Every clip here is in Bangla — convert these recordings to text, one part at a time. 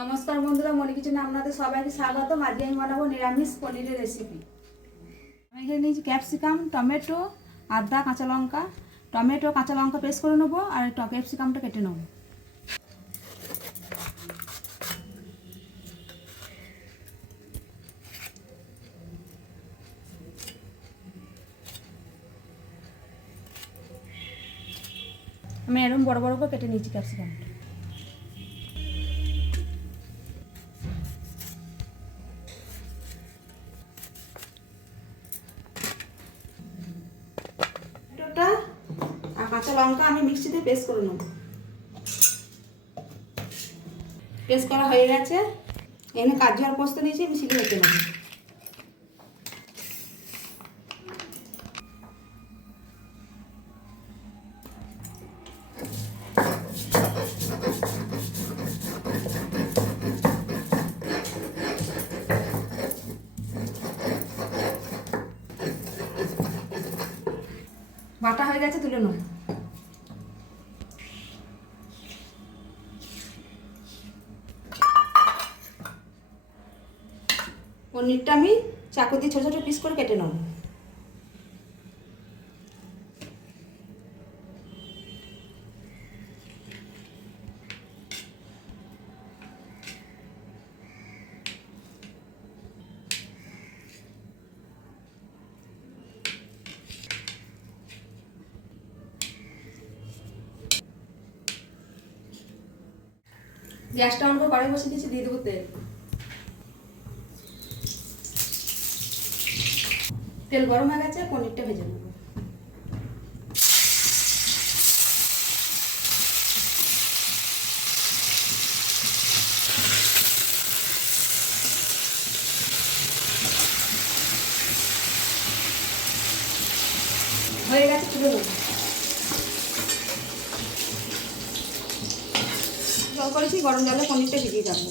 নমস্কার বন্ধুরা, মনি কিচেনে আপনাদের সবাইকে স্বাগতম। আজকে আমি বানাবো নিরামিষ পনিরের রেসিপি। আমি এখানে নিয়েছি ক্যাপসিকাম, টমেটো, আদা, কাঁচা লঙ্কা। টমেটো কাঁচা লঙ্কা পেস্ট করে নেবো আর ক্যাপসিকামটা কেটে নেবো। আমি এরকম বড় বড় করে কেটে নিয়েছি ক্যাপসিকামটা। আর কাঁচা লঙ্কা আমি মিক্সিতে পেস্ট করে নেব। পেস্ট করা হয়ে গেছে। এখানে কাজু আর পোস্ত নিয়েছি, আমি শিখে রেখে নেব। বাটা হয়ে গেছে, তুলে নেব। পনিরটা আমি চাকু দিয়ে ছোটো ছোটো পিস করে কেটে নেব। গ্যাসটা অন করে কড়াই বসিয়ে দিয়েছি, দিয়ে দেবো তেল। তেল গরম হয়ে গেছে, পনিরটা ভেজে নেব। হয়ে গেছে, তুলে নেব। জল করেছি, গরম জলে পনিরটা ভিজিয়ে রাখবো।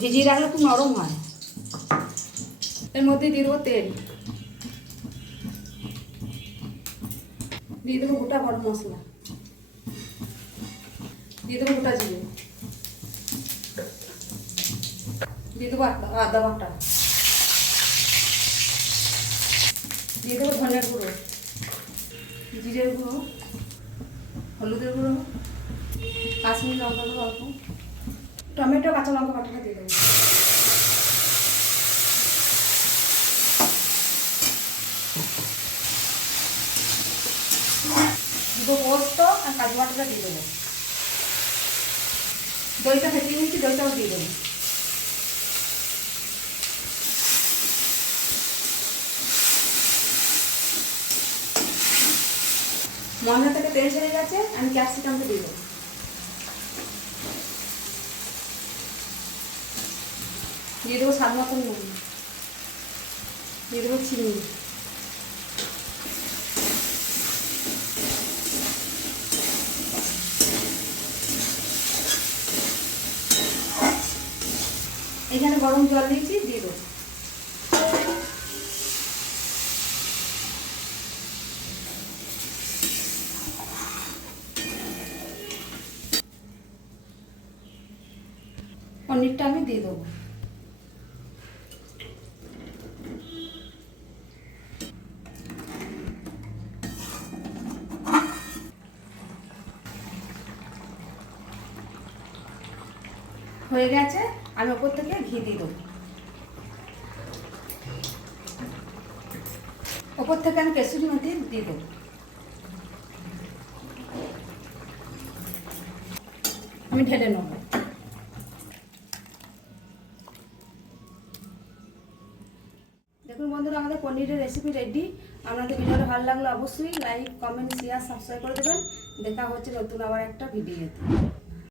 ভিজিয়ে রাখলে খুব নরম হয়। এর মধ্যে দিয়ে দেবো তেল, দিয়ে দেবো গোটা গরম মশলা, দিয়ে দেবো গোটা জিরে, দিয়ে দেবো আদা বাটা, দিয়ে দেবো ধনের গুঁড়ো, জিরের গুঁড়ো, হলুদের গুঁড়ো, কাশ্মীরি লঙ্কা গুঁড়ো অল্প, টমেটো কাঁচা লঙ্কা বাটাটা দিয়ে দেবো। দুটো পোস্ত আর কাজু বাটাটা দিয়ে দেবো। দইটা ফেটিয়ে নিয়েছি, দইটাও দিয়ে দেবো। মশলা থেকে তেল ছেড়ে গেছে, আমি ক্যাপসিকামটা দিয়ে দেবো। দিয়ে দেবো স্বাদ মতন নুন, দিয়ে দেবো চিনি, এখানে গরম জল দিয়েছি, দিয়ে দেবো। পনিরটা আমি দিয়ে দেবো। হয়ে গেছে, আমি ওপর থেকে ঘি দিয়ে দেবো। ওপর থেকে আমি কেসুরি মেথি দিয়ে দেবো। আমি ঢেলে নেব। দেখুন বন্ধুরা, আমাদের পনিরের রেসিপি রেডি। আপনাদের ভিডিওটা ভালো লাগলে অবশ্যই লাইক, কমেন্ট, শেয়ার, সাবস্ক্রাইব করে দেবেন। দেখা হচ্ছে নতুন আবার একটা ভিডিওতে।